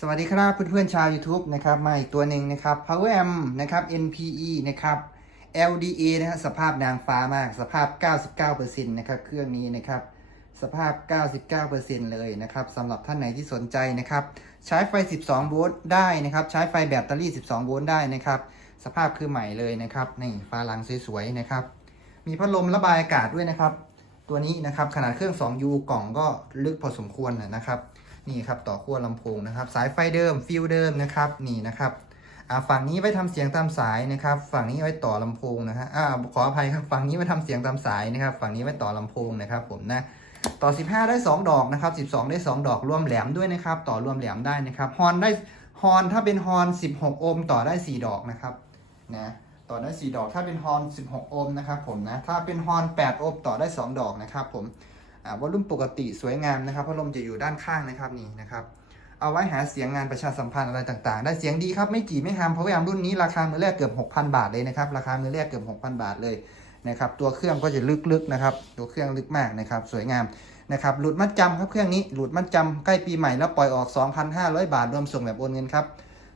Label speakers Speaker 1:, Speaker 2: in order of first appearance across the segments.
Speaker 1: สวัสดีครับเพื่อนๆชาว YouTube นะครับมาอีกตัวหนึ่งนะครับ Power Amp นะครับ NPE นะครับ LDA นะฮะสภาพนางฟ้ามากสภาพ 99%นะครับเครื่องนี้นะครับสภาพ 99%เลยนะครับสำหรับท่านไหนที่สนใจนะครับ ใช้ไฟ 12 โวลต์ได้นะครับ ใช้ไฟแบตเตอรี่ 12 โวลต์ได้นะครับ สภาพคือใหม่เลยนะครับนี่ฟ้าลังสวยๆนะครับ มีพัดลมระบายอากาศด้วยนะครับ ตัวนี้นะครับขนาดเครื่อง 2U กล่องก็ลึกพอสมควรนะครับ นี่ครับต่อขั้วลำโพงนะครับ สายไฟเดิมฟิลเดิมนะครับนี่นะครับฝั่งนี้ไว้ทำเสียงตามสายนะครับ ฝั่งนี้ไว้ต่อลำโพงนะฮะขออภัยครับฝั่งนี้ไว้ทำเสียงตามสายนะครับ ฝั่งนี้ไว้ต่อลำโพงนะครับ ผมนะต่อ 15 ได้ 2 ดอกนะครับ 12 ได้ 2 ดอกรวมแหลมด้วยนะครับ ต่อรวมแหลมได้นะครับฮอนได้ฮอนถ้าเป็นฮอน 16 โอห์มต่อได้ 4 ดอกนะครับนะต่อได้ 4 ดอกถ้าเป็นฮอน 16 โอห์มนะครับผมนะถ้าเป็นฮอน 8 โอห์มต่อได้ 2 ดอกนะครับผม วอลลุ่มปกติสวยงามนะครับพัดลมจะอยู่ด้านข้างนะครับนี่นะครับเอาไว้หาเสียงงานประชาสัมพันธ์อะไรต่างๆ ได้เสียงดีครับไม่จีไม่ฮามเพราะว่ารุ่นนี้ราคามือแรกเกือบ 6,000 บาทเลยนะครับราคามือแรกเกือบ 6,000 บาทเลยนะครับตัวเครื่องก็จะลึกๆนะครับตัวเครื่องลึกมากนะครับสวยงามนะครับหลุดมัดจำครับเครื่องนี้หลุดมัดจำใกล้ปีใหม่แล้วปล่อยออก 2,500 บาทรวมส่งแบบโอนเงินครับ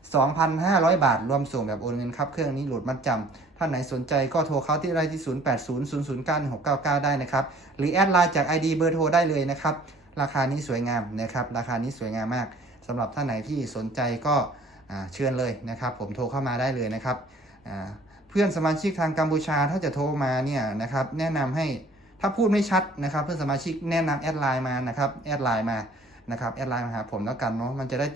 Speaker 1: 2,500 บาท รวมส่งแบบโอนเงินครับ เครื่องนี้โหลดมัดจำท่านไหนสนใจก็โทรเข้าที่ไลน์ที่ 0800091699 ได้นะครับ หรือแอดไลน์จาก ID เบอร์โทรได้เลยนะครับ ราคานี้สวยงามนะครับ ราคานี้สวยงามมากสำหรับท่านไหนที่สนใจก็เชิญเลยนะครับ ผมโทรเข้ามาได้เลยนะครับ เพื่อนสมาชิกทางกัมพูชาถ้าจะโทรมาเนี่ยนะครับ แนะนำให้ถ้าพูดไม่ชัดนะครับ เพื่อนสมาชิกแนะนำแอดไลน์มานะครับ แอดไลน์มานะครับ แอดไลน์มาหาผมแล้วกันเนาะ มันจะได้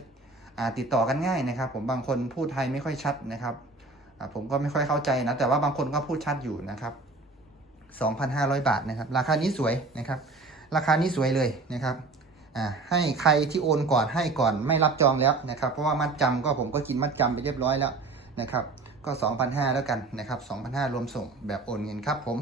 Speaker 1: ติดต่อกันง่ายนะครับ ผมบางคนพูดไทยไม่ค่อยชัดนะครับผมก็ไม่ค่อยเข้าใจนะ แต่ว่าบางคนก็พูดชัดอยู่นะครับ 2,500 บาทนะครับ ราคานี้สวยนะครับ ราคานี้สวยเลยนะครับให้ใครที่โอนก่อนให้ก่อนไม่รับจองแล้วนะครับ เพราะว่ามัดจำก็ผมก็กินมัดจำไปเรียบร้อยแล้วนะครับ ก็ 2,500แล้วกันนะครับ2,500รวมส่งแบบโอนเงินครับผม